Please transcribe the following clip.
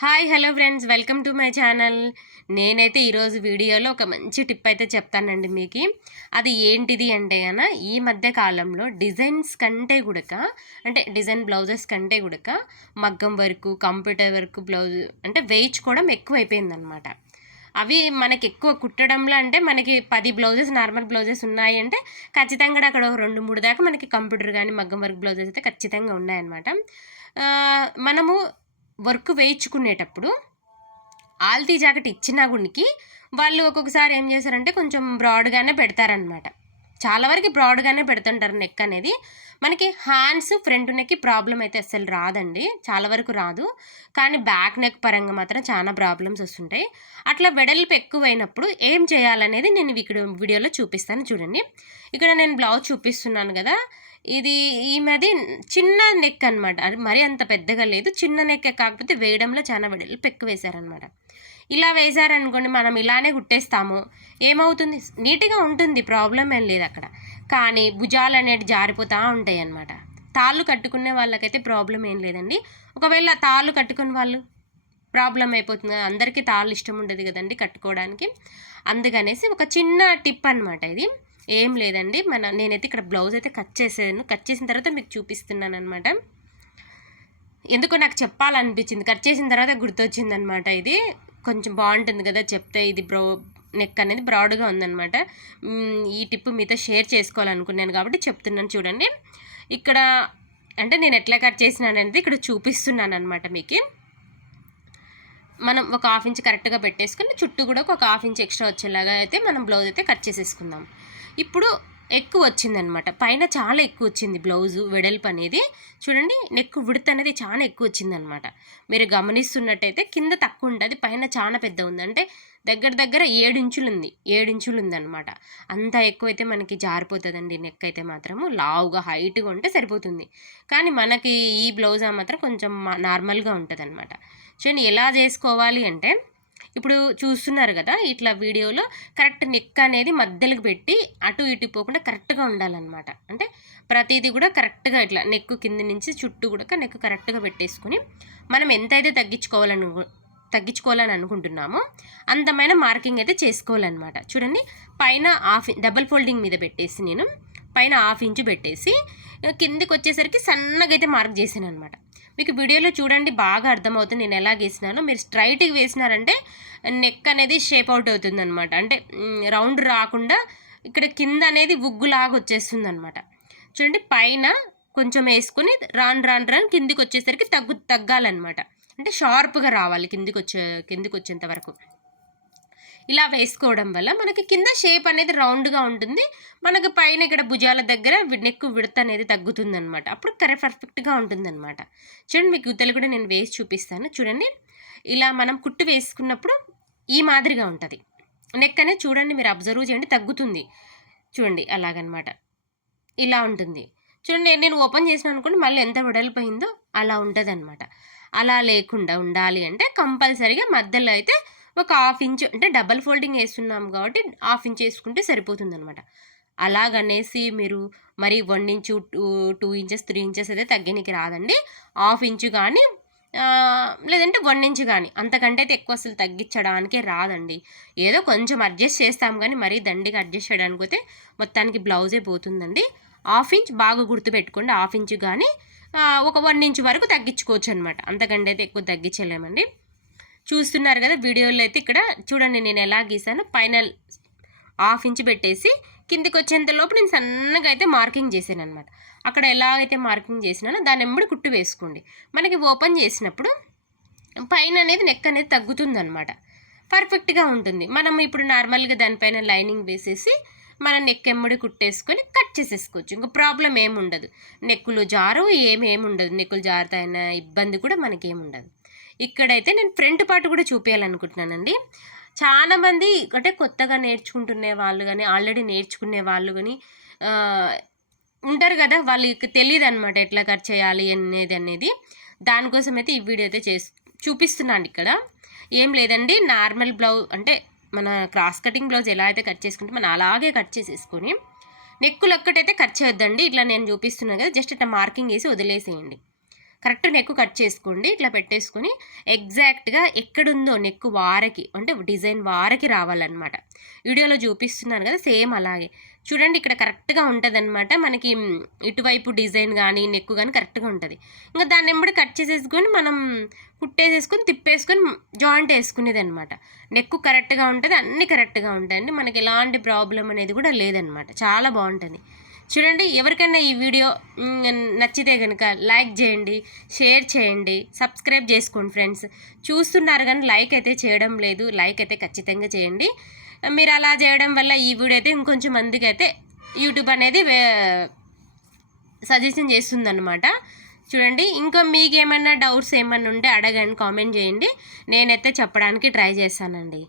Hi hello friends, welcome to my channel. నేనైతే ఈరోజు వీడియోలో ఒక మంచి టిప్ అయితే చెప్తానండి మీకు. అది ఏంటిది అంటే ఈ మధ్య కాలంలో డిజైన్స్ కంటే కూడక అంటే డిజైన్ బ్లౌజెస్ కంటే కూడక మగ్గం వర్క్, కంప్యూటర్ వర్క్ బ్లౌజ్ అంటే వేయించుకోవడం ఎక్కువైపోయిందనమాట. అవి మనకి ఎక్కువ కుట్టడంలో అంటే మనకి 10 బ్లౌజెస్ నార్మల్ బ్లౌజెస్ ఉన్నాయి అంటే ఖచ్చితంగా అక్కడ 2-3 దాకా మనకి కంప్యూటర్ కానీ మగ్గం వర్క్ బ్లౌజెస్ అయితే ఖచ్చితంగా ఉన్నాయన్నమాట. మనము వర్క్ వేయించుకునేటప్పుడు ఆల్తీ జాకెట్ ఇచ్చినా గునికి వాళ్ళు ఒక్కొక్కసారి ఏం చేశారంటే కొంచెం బ్రాడ్గానే పెడతారనమాట. చాలా వరకు బ్రాడ్గానే పెడుతుంటారు. నెక్ అనేది మనకి హ్యాండ్స్ ఫ్రంట్ నెక్కి ప్రాబ్లం అయితే అస్సలు రాదండి, చాలా వరకు రాదు. కానీ బ్యాక్ నెక్ పరంగా మాత్రం చాలా ప్రాబ్లమ్స్ వస్తుంటాయి. అట్లా వెడల్పు ఎక్కువైనప్పుడు ఏం చేయాలనేది నేను ఇక్కడ వీడియోలో చూపిస్తాను. చూడండి, ఇక్కడ నేను బ్లౌజ్ చూపిస్తున్నాను కదా, ఇది ఈమెది చిన్న నెక్ అనమాట. అది మరీ అంత పెద్దగా లేదు, చిన్న నెక్. కాకపోతే వేయడంలో చాలా వెడల్పు ఎక్కువ వేశారనమాట. ఇలా వేశారనుకోండి, మనం ఇలానే కుట్టేస్తాము, ఏమవుతుంది, నీట్గా ఉంటుంది, ప్రాబ్లం ఏం లేదు అక్కడ. కానీ భుజాలు అనేవి జారిపోతూ ఉంటాయి అన్నమాట. తాళ్ళు కట్టుకునే వాళ్ళకైతే ప్రాబ్లం ఏం లేదండి. ఒకవేళ తాళ్ళు కట్టుకునే వాళ్ళు ప్రాబ్లం అయిపోతుంది, అందరికీ తాళ్ళు ఇష్టం ఉండదు కదండి కట్టుకోవడానికి. అందుకనేసి ఒక చిన్న టిప్ అనమాట ఇది. ఏం లేదండి, నేనైతే ఇక్కడ బ్లౌజ్ అయితే కట్ చేసేదాను. కట్ చేసిన తర్వాత మీకు చూపిస్తున్నాను అనమాట. ఎందుకో నాకు చెప్పాలనిపించింది, కట్ చేసిన తర్వాత గుర్తొచ్చింది అనమాట. ఇది కొంచెం బాగుంటుంది కదా చెప్తే. ఇది నెక్ అనేది బ్రాడ్గా ఉందన్నమాట. ఈ టిప్ మీతో షేర్ చేసుకోవాలనుకున్నాను కాబట్టి చెప్తున్నాను. చూడండి, ఇక్కడ అంటే నేను ఎట్లా కట్ చేసినాననేది ఇక్కడ చూపిస్తున్నాను అనమాట మీకు. మనం ఒక 1/2 ఇంచ్ కరెక్ట్గా పెట్టేసుకుని చుట్టూ కూడా ఒక 1/2 ఇంచ్ ఎక్స్ట్రా వచ్చేలాగా అయితే మనం బ్లౌజ్ అయితే కట్ చేసేసుకుందాం. ఇప్పుడు ఎక్కువ వచ్చిందనమాట, పైన చాలా ఎక్కువ వచ్చింది బ్లౌజు వెడల్పు అనేది. చూడండి, నెక్ విడత్ అనేది చాలా ఎక్కువ వచ్చిందనమాట. మీరు గమనిస్తున్నట్టయితే కింద తక్కువ ఉంటుంది, పైన చాలా పెద్ద ఉంది. అంటే దగ్గర దగ్గర 7 ఇంచులు ఉంది, 7 ఇంచులు ఉందన్నమాట. అంత ఎక్కువైతే మనకి జారిపోతుందండి. నెక్ అయితే మాత్రము లావుగా హైట్గా ఉంటే సరిపోతుంది. కానీ మనకి ఈ బ్లౌజ్ మాత్రం కొంచెం నార్మల్గా ఉంటుంది అనమాట. చూడండి, ఎలా చేసుకోవాలి అంటే ఇప్పుడు చూస్తున్నారు కదా, ఇట్లా వీడియోలో కరెక్ట్ నెక్ అనేది మధ్యలోకి పెట్టి అటు ఇటు పోకుండా కరెక్ట్గా ఉండాలన్నమాట. అంటే ప్రతిదీ కూడా కరెక్ట్గా ఇట్లా నెక్ కింద నుంచి చుట్టూ కూడా నెక్ కరెక్ట్గా పెట్టేసుకుని మనం ఎంతైతే తగ్గించుకోవాలని అనుకుంటున్నామో అంతమైన మార్కింగ్ అయితే చేసుకోవాలన్నమాట. చూడండి, పైన డబల్ ఫోల్డింగ్ మీద పెట్టేసి నేను పైన 1/2 ఇంచు పెట్టేసి కిందికి వచ్చేసరికి సన్నగా అయితే మార్క్ చేసాను అనమాట. మీకు వీడియోలో చూడండి, బాగా అర్థమవుతుంది నేను ఎలా గీసినానో. మీరు స్ట్రైట్గా వేసినారంటే నెక్ అనేది షేప్ అవుట్ అవుతుంది అనమాట. అంటే రౌండ్ రాకుండా ఇక్కడ కింద అనేది ఉగ్గులాగా వచ్చేస్తుంది అనమాట. చూడండి, పైన కొంచెం వేసుకుని రాను కిందికి వచ్చేసరికి తగ్గాలన్నమాట. అంటే షార్ప్గా రావాలి కిందికి వచ్చేంత వరకు. ఇలా వేసుకోవడం వల్ల మనకి కింద షేప్ అనేది రౌండ్గా ఉంటుంది. మనకి పైన ఇక్కడ భుజాల దగ్గర నెక్ విడత అనేది తగ్గుతుంది అనమాట. అప్పుడు పర్ఫెక్ట్గా ఉంటుందన్నమాట. చూడండి, మీకు గుత్తలు కూడా నేను వేసి చూపిస్తాను. చూడండి, ఇలా మనం కుట్టు వేసుకున్నప్పుడు ఈ మాదిరిగా ఉంటుంది నెక్ అనేది. చూడండి, మీరు అబ్జర్వ్ చేయండి, తగ్గుతుంది. చూడండి, అలాగనమాట ఇలా ఉంటుంది. చూడండి, నేను ఓపెన్ చేసిన అనుకోండి, మళ్ళీ ఎంత వెడల్పోయిందో అలా ఉంటుంది అనమాట. అలా లేకుండా ఉండాలి అంటే కంపల్సరీగా మధ్యలో అయితే ఒక 1/2 ఇంచు, అంటే డబల్ ఫోల్డింగ్ వేస్తున్నాం కాబట్టి 1/2 ఇంచ్ వేసుకుంటే సరిపోతుంది అనమాట. అలాగనేసి మీరు మరి 1 ఇంచు 2 ఇంచెస్ 3 ఇంచెస్ అయితే తగ్గనికి రాదండి. 1/2 ఇంచు కానీ లేదంటే 1 ఇంచు కానీ, అంతకంటే అయితే ఎక్కువ అసలు తగ్గించడానికే రాదండి. ఏదో కొంచెం అడ్జస్ట్ చేస్తాం కానీ మరీ దండిగా అడ్జస్ట్ చేయడానికి పోతే మొత్తానికి బ్లౌజే పోతుందండి. 1/2 ఇంచ్ బాగా గుర్తుపెట్టుకోండి. 1/2 ఇంచు కానీ ఒక 1 ఇంచు వరకు తగ్గించుకోవచ్చు అనమాట. అంతకంటే అయితే ఎక్కువ తగ్గించలేమండి. చూస్తున్నారు కదా వీడియోలో అయితే. ఇక్కడ చూడండి, నేను ఎలా గీసాను. పైన 1/2 ఇంచ్ పెట్టేసి కిందికి వచ్చేంత లోపు నేను సన్నగా అయితే మార్కింగ్ చేశాను అనమాట. అక్కడ ఎలా అయితే మార్కింగ్ చేసినానో దాని వెంబడి కుట్టు వేసుకోండి. మనకి ఓపెన్ చేసినప్పుడు పైన అనేది నెక్ అనేది తగ్గుతుంది అనమాట, పర్ఫెక్ట్గా ఉంటుంది. మనం ఇప్పుడు నార్మల్గా దానిపైన లైనింగ్ వేసేసి మన నెక్ ఎమ్మడి కుట్టేసుకొని కట్ చేసేసుకోవచ్చు. ఇంకా ప్రాబ్లం ఏముండదు. నెక్కులు జారు ఏముండదు, నెక్కులు జారుతాయన్న ఇబ్బంది కూడా మనకేముండదు. ఇక్కడైతే నేను ఫ్రంట్ పార్ట్ కూడా చూపించాలనుకుంటున్నానండి. చాలామంది అంటే కొత్తగా నేర్చుకుంటునే వాళ్ళు కానీ ఆల్రెడీ నేర్చుకునే వాళ్ళు కానీ ఉంటారు కదా, వాళ్ళకి తెలియదు అనమాట ఎట్లా కట్ చేయాలి అనేది. దానికోసం అయితే ఈ వీడియో అయితే చూపిస్తున్నాను. ఇక్కడ ఏం లేదండి, నార్మల్ బ్లౌజ్ అంటే మన క్రాస్ కటింగ్ బ్లౌజ్ ఎలా అయితే కట్ చేసుకుంటే మనం అలాగే కట్ చేసేసుకొని నెక్కులు ఒక్కటైతే కట్ చేయొద్దండి. ఇట్లా నేను చూపిస్తున్నాను కదా, జస్ట్ ఇట్లా మార్కింగ్ వేసి వదిలేసేయండి. కరెక్ట్ నెక్ కట్ చేసుకోండి. ఇట్లా పెట్టేసుకొని ఎగ్జాక్ట్గా ఎక్కడుందో నెక్ వారకి అంటే డిజైన్ వారకి రావాలన్నమాట. వీడియోలో చూపిస్తున్నాను కదా సేమ్ అలాగే చూడండి. ఇక్కడ కరెక్ట్గా ఉంటుంది అనమాట. మనకి ఇటువైపు డిజైన్ కానీ నెక్ కానీ కరెక్ట్గా ఉంటుంది. ఇంకా దాన్ని ఎంబడి కట్ చేసేసుకొని మనం కుట్టేసేసుకొని తిప్పేసుకొని జాయింట్ వేసుకునేది అనమాట. నెక్ కరెక్ట్గా ఉంటుంది, అన్నీ కరెక్ట్గా ఉంటాయండి. మనకి ఎలాంటి ప్రాబ్లం అనేది కూడా లేదనమాట. చాలా బాగుంటుంది. చూడండి, ఎవరికైనా ఈ వీడియో నచ్చితే కనుక లైక్ చేయండి, షేర్ చేయండి, సబ్స్క్రైబ్ చేసుకోండి ఫ్రెండ్స్. చూస్తున్నారు కానీ లైక్ అయితే చేయడం లేదు. లైక్ అయితే ఖచ్చితంగా చేయండి. మీరు అలా చేయడం వల్ల ఈ వీడియో అయితే ఇంకొంచెం మందికి అయితే యూట్యూబ్ అనేది సజెషన్ చేస్తుందన్నమాట. చూడండి, ఇంకా మీకు ఏమైనా డౌట్స్ ఏమైనా ఉంటే అడగండి, కామెంట్ చేయండి. నేనైతే చెప్పడానికి ట్రై చేస్తానండి.